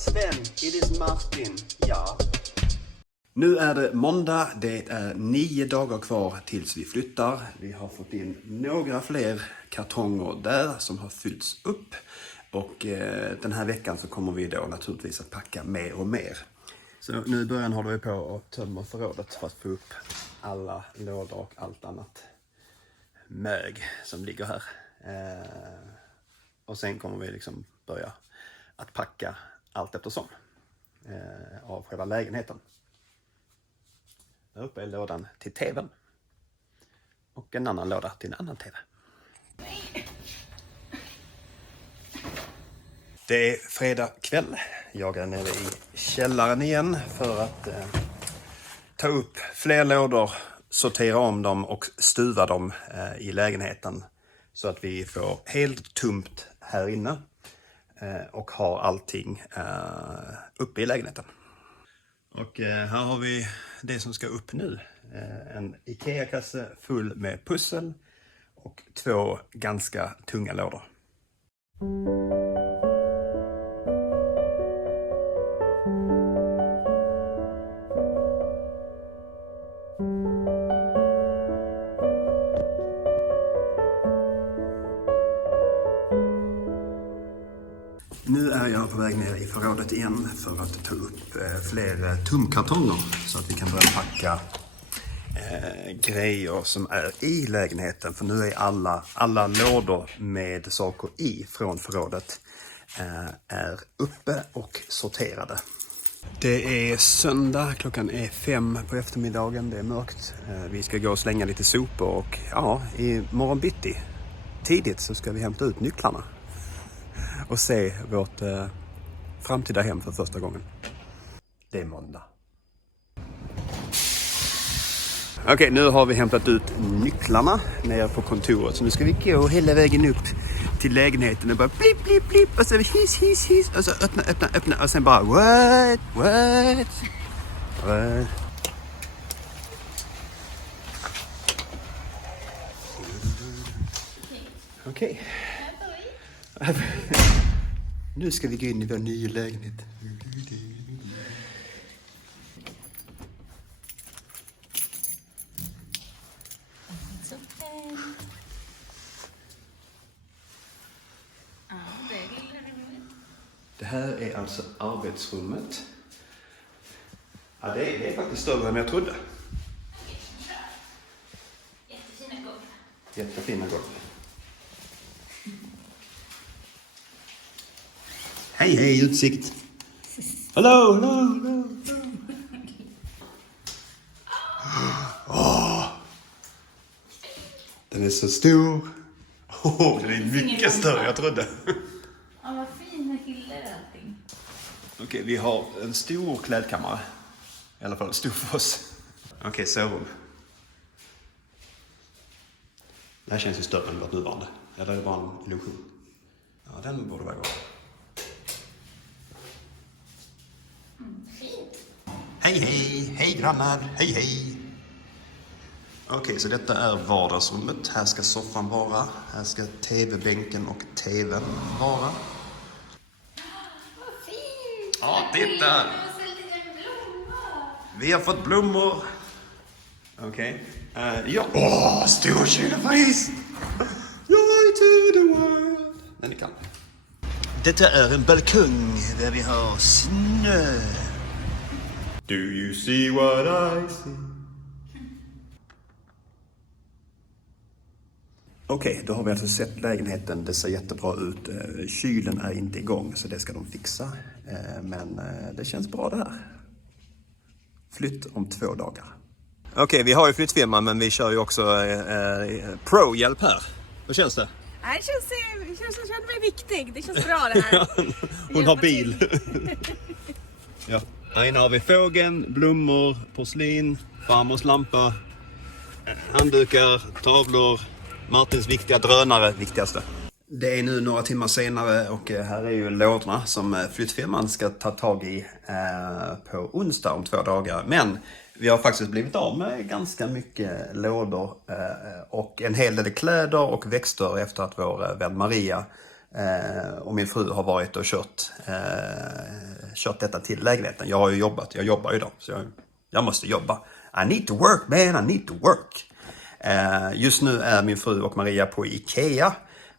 Sven, it is Martin. Ja. Nu är det måndag, det är 9 dagar kvar tills vi flyttar. Vi har fått in några fler kartonger där som har fyllts upp. Och den här veckan så kommer vi då naturligtvis att packa mer och mer. Så nu i början håller vi på att tömma förrådet för att få upp alla lådor och allt annat mög som ligger här. Och sen kommer vi liksom börja att packa allt eftersom av själva lägenheten. Där uppe är lådan till tvn. Och en annan låda till en annan tv. Det är fredag kväll. Jag är nere i källaren igen för att ta upp fler lådor, sortera om dem och stuva dem i lägenheten. Så att vi får helt tomt här inne och har allting uppe i lägenheten. Och här har vi det som ska upp nu. En IKEA-kasse full med pussel och 2 ganska tunga lådor. Nu är jag på väg ner i förrådet igen för att ta upp fler tomkartonger så att vi kan börja packa grejer som är i lägenheten. För nu är alla lådor med saker i från förrådet är uppe och sorterade. Det är söndag, klockan är 5 på eftermiddagen, det är mörkt. Vi ska gå och slänga lite sopor och ja, i morgon bitti tidigt så ska vi hämta ut nycklarna. Och se vårt framtida hem för första gången. Det är måndag. Okej, nu har vi hämtat ut nycklarna nere på kontoret. Så nu ska vi gå hela vägen upp till lägenheten och bara blip, blip, blip. Och så hiss. Och så öppna. Och sen bara what? Okej. Nu ska vi gå in i vår nya lägenhet. Det här är alltså arbetsrummet. Ja, det är faktiskt större än jag trodde. Jättefina golv. Hej, utsikt. Hello. Den är så stor. Den är mycket större jag trodde. Ja, vad fina hyllor allting. Okej, vi har en stor klädkammare. I alla fall stor för oss. Okej, sovrum. Det här känns ju större än vårt nuvarande. Eller är det bara en illusion? Ja, den borde vara bra. Hej grannar, hej. Okej, så detta är vardagsrummet. Här ska soffan vara. Här ska tv-bänken och tvn vara. Vad fint! Ja, titta! Vi har fått blommor. Okej. Ja. Stor kylfrys! Joy to the world! Den är kall. Detta är en balkong där vi har snö. Do you see what I see? Okej, då har vi alltså sett lägenheten. Det ser jättebra ut. Kylen är inte igång så det ska de fixa. Men det känns bra det här. Flytt om 2 dagar. Okej, vi har ju flyttfirma men vi kör ju också pro-hjälp här. Vad känns det? Det känns som att jag känner mig viktig. Det känns bra det här. Hon har bil. Ja. Här inne har vi fågeln, blommor, porslin, farmors lampa, handdukar, tavlor, Martins viktiga drönare, viktigaste. Det är nu några timmar senare och här är ju lådorna som flyttfirman ska ta tag i på onsdag om 2 dagar. Men vi har faktiskt blivit av med ganska mycket lådor och en hel del kläder och växter efter att vår vän Maria och min fru har varit och kört kört detta till lägenheten. Jag har ju jobbat, jag jobbar ju då. Så jag måste jobba. I need to work man, I need to work. Just nu är min fru och Maria på Ikea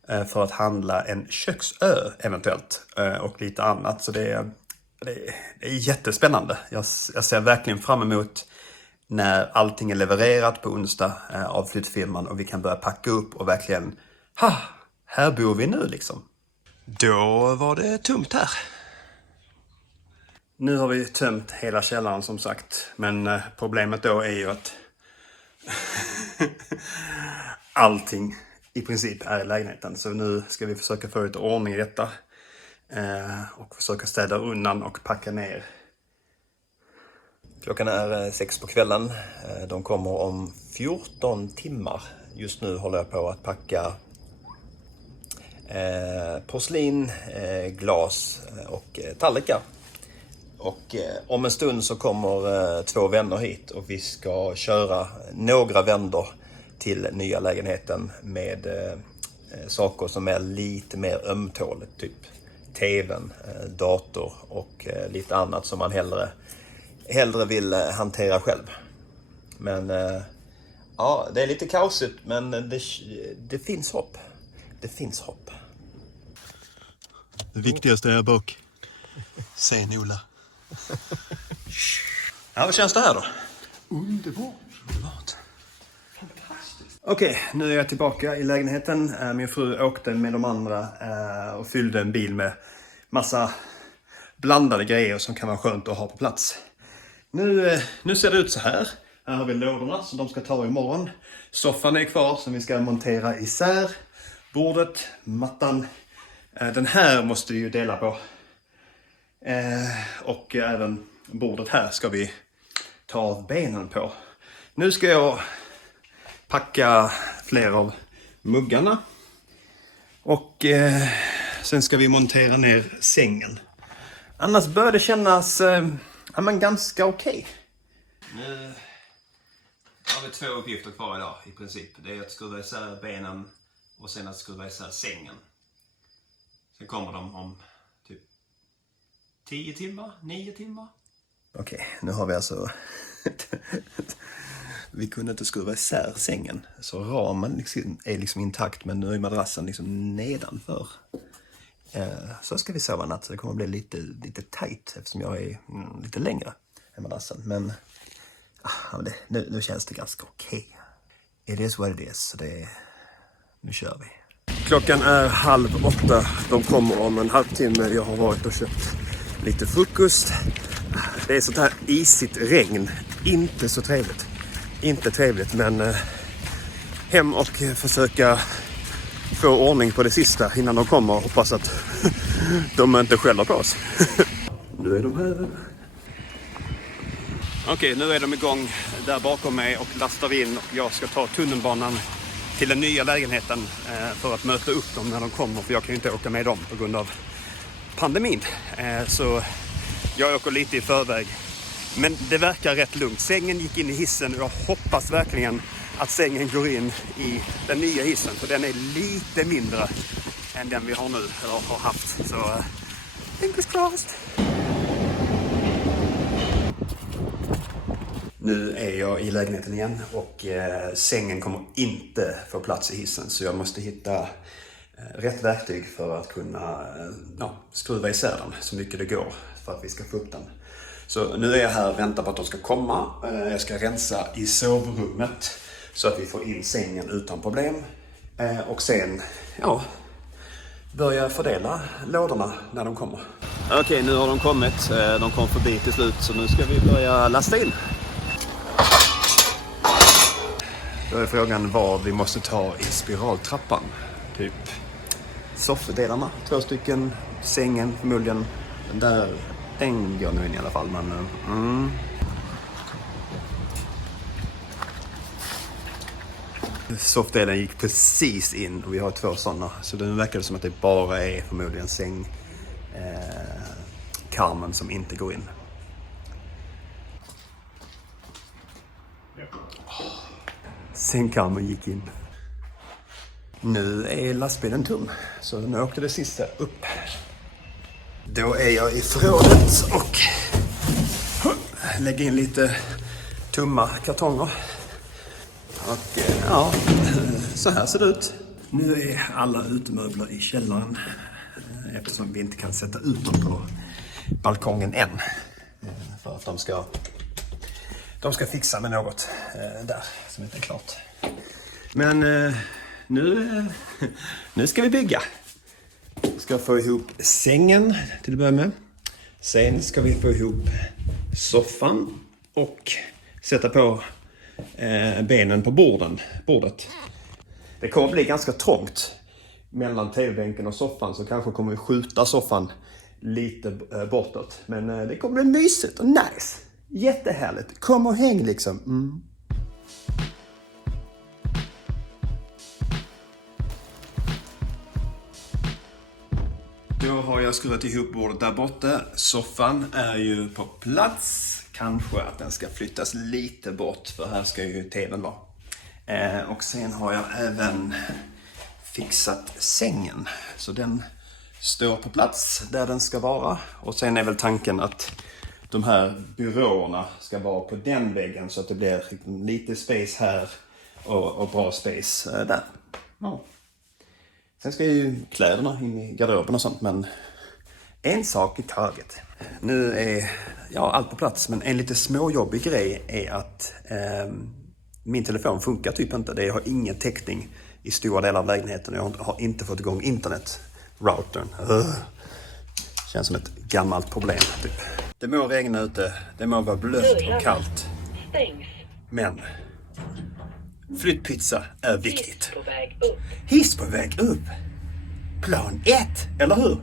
för att handla en köksö eventuellt och lite annat. Så det är jättespännande. Jag ser verkligen fram emot när allting är levererat på onsdag av flyttfirman och vi kan börja packa upp och verkligen, här bor vi nu liksom. Då var det tomt här. Nu har vi tömt hela källaren som sagt, men problemet då är ju att allting i princip är i lägenheten. Så nu ska vi försöka få ut ordning i detta och försöka städa undan och packa ner. Klockan är 6 på kvällen. De kommer om 14 timmar. Just nu håller jag på att packa porslin, glas och tallrikar. Och om en stund så kommer 2 vänner hit och vi ska köra några vändor till nya lägenheten med saker som är lite mer ömtåligt. Typ tvn, dator och lite annat som man hellre vill hantera själv. Men ja, det är lite kaosigt, men det finns hopp. Det finns hopp. Det viktigaste är bak. Sen Ola. Ja, vad känns det här då? Underbart. Okej, nu är jag tillbaka i lägenheten. Min fru åkte med de andra och fyllde en bil med massa blandade grejer som kan vara skönt att ha på plats. Nu ser det ut så här. Här har vi lådorna som de ska ta imorgon. Soffan är kvar som vi ska montera isär. Bordet, mattan. Den här måste vi ju dela på. Och även bordet här ska vi ta av benen på. Nu ska jag packa fler av muggarna. Och sen ska vi montera ner sängen. Annars bör det kännas ganska okej. Nu har vi 2 uppgifter kvar idag i princip. Det är att skruva isär benen och sen att skruva isär sängen. Sen kommer de om typ 10 timmar, 9 timmar. Okej, nu har vi alltså... Vi kunde inte skruva isär sängen. Så ramen är liksom intakt, men nu är madrassen liksom nedanför. Så ska vi sova natt, så det kommer bli lite tight eftersom jag är lite längre än madrassen. Men nu känns det ganska okej. It is what it is, så nu kör vi. Klockan är 7:30. De kommer om en halvtimme. Jag har varit och köpt lite frukost. Det är sånt här isigt regn. Inte så trevligt. Inte trevligt, men hem och försöka få ordning på det sista innan de kommer. Hoppas att de inte skäller på oss. Nu är de här. Okej, nu är de igång där bakom mig och lastar in. Och jag ska ta tunnelbanan till den nya lägenheten för att möta upp dem när de kommer. För jag kan ju inte åka med dem på grund av pandemin. Så jag åker lite i förväg. Men det verkar rätt lugnt. Sängen gick in i hissen och jag hoppas verkligen att sängen går in i den nya hissen. För den är lite mindre än den vi har nu, eller har haft. Så fingers crossed. Nu är jag i lägenheten igen och sängen kommer inte få plats i hissen. Så jag måste hitta rätt verktyg för att kunna skruva isär den så mycket det går för att vi ska få upp den. Så nu är jag här och väntar på att de ska komma. Jag ska rensa i sovrummet så att vi får in sängen utan problem. Och sen, börja fördela lådorna när de kommer. Okej, nu har de kommit. De kom förbi till slut, så nu ska vi börja lasta in. Då är frågan vad vi måste ta i spiraltrappan. Typ soffdelarna, 2 stycken, sängen, förmodligen. Den går nu in i alla fall, men... Soffdelen gick precis in och vi har 2 sådana. Så det verkar som att det bara är förmodligen karmen som inte går in. Sängkarmen gick in. Nu är lastbilen tom, så nu åkte det sista upp. Då är jag i förrådet och lägger in lite tomma kartonger. Och ja, så här ser det ut. Nu är alla utemöbler i källaren eftersom vi inte kan sätta ut dem på balkongen än. För att de ska fixa med något där som inte är klart. Men nu ska vi bygga. Vi ska få ihop sängen till att börja med. Sen ska vi få ihop soffan och sätta på benen på bordet. Det kommer bli ganska trångt mellan tv-bänken och soffan, så kanske kommer vi skjuta soffan lite bortåt. Men det kommer bli mysigt och nice. Jättehärligt. Kom och häng liksom. Då har jag skruvat ihop bordet där borta. Soffan är ju på plats. Kanske att den ska flyttas lite bort, för här ska ju tvn vara. Och sen har jag även fixat sängen. Så den står på plats där den ska vara. Och sen är väl tanken att de här byråerna ska vara på den väggen, så att det blir lite space här och bra space där. Ja. Sen ska ju kläderna in i garderoben och sånt, men en sak i taget. Nu är allt på plats, men en lite småjobbig grej är att min telefon funkar typ inte. Jag har ingen täckning i stora delar av lägenheten. Jag har inte fått igång internetroutern. Känns som ett gammalt problem typ. Det må regna ute, det må vara blött och kallt. Men flyttpizza är viktigt. Hiss på väg upp. Plan 1, eller hur?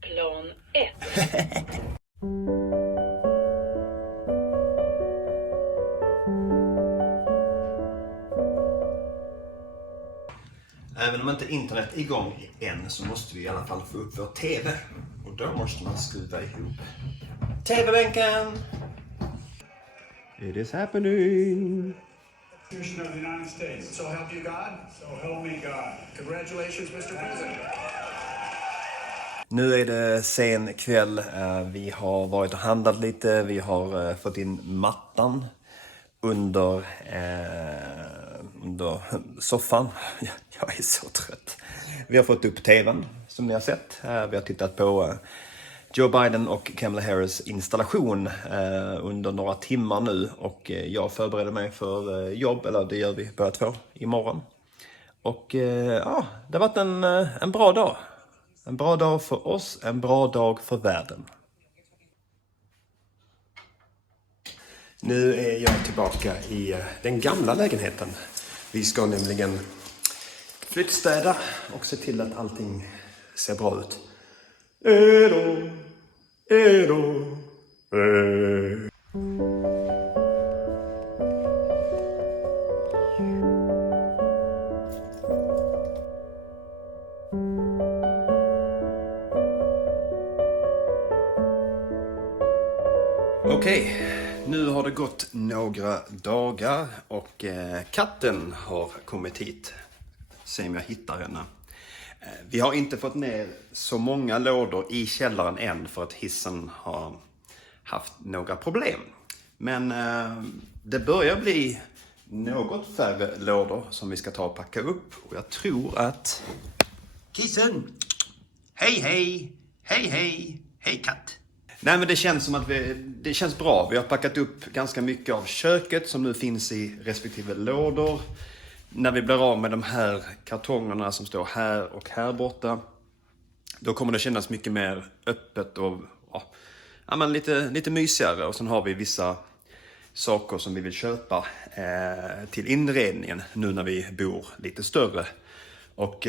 Plan 1. Även om inte internet är igång än, så måste vi i alla fall få upp vår TV. Och då måste man skruva ihop TV-bänken. It is happening. Constitution of the United States. So help you God. So help me God. Congratulations, Mr. President. Nu är det sen kväll. Vi har varit och handlat lite. Vi har fått in mattan under soffan. Jag är så trött. Vi har fått upp tvn som ni har sett. Vi har tittat på Joe Biden och Kamala Harris installation under några timmar nu. Och jag förbereder mig för jobb, eller det gör vi båda två imorgon. Och det har varit en bra dag. En bra dag för oss, en bra dag för världen. Nu är jag tillbaka i den gamla lägenheten. Vi ska nämligen flyttstäda och se till att allting ser bra ut. Okej, nu har det gått några dagar och katten har kommit hit. Se om jag hittar henne. Vi har inte fått ner så många lådor i källaren än, för att hissen har haft några problem. Men det börjar bli något färre lådor som vi ska ta och packa upp. Och jag tror att... Kissen! Hej katt! Nej, men det känns som att det känns bra. Vi har packat upp ganska mycket av köket som nu finns i respektive lådor. När vi blir av med de här kartongerna som står här och här borta, då kommer det kännas mycket mer öppet och men lite mysigare. Och sen har vi vissa saker som vi vill köpa till inredningen nu när vi bor lite större. Och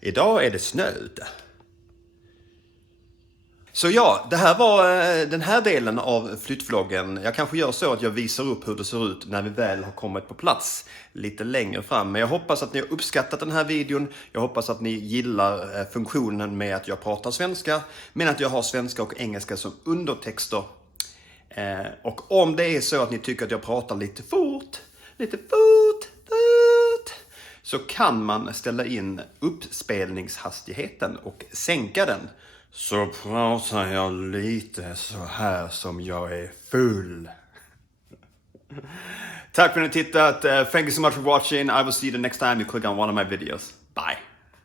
idag är det snö ute. Så ja, det här var den här delen av flyttvloggen. Jag kanske gör så att jag visar upp hur det ser ut när vi väl har kommit på plats lite längre fram. Men jag hoppas att ni har uppskattat den här videon. Jag hoppas att ni gillar funktionen med att jag pratar svenska, men att jag har svenska och engelska som undertexter. Och om det är så att ni tycker att jag pratar lite fort, så kan man ställa in uppspelningshastigheten och sänka den. Så pratar jag lite så här som jag är full. Tack för att ni tittat. Thank you so much for watching. I will see you the next time you click on one of my videos. Bye.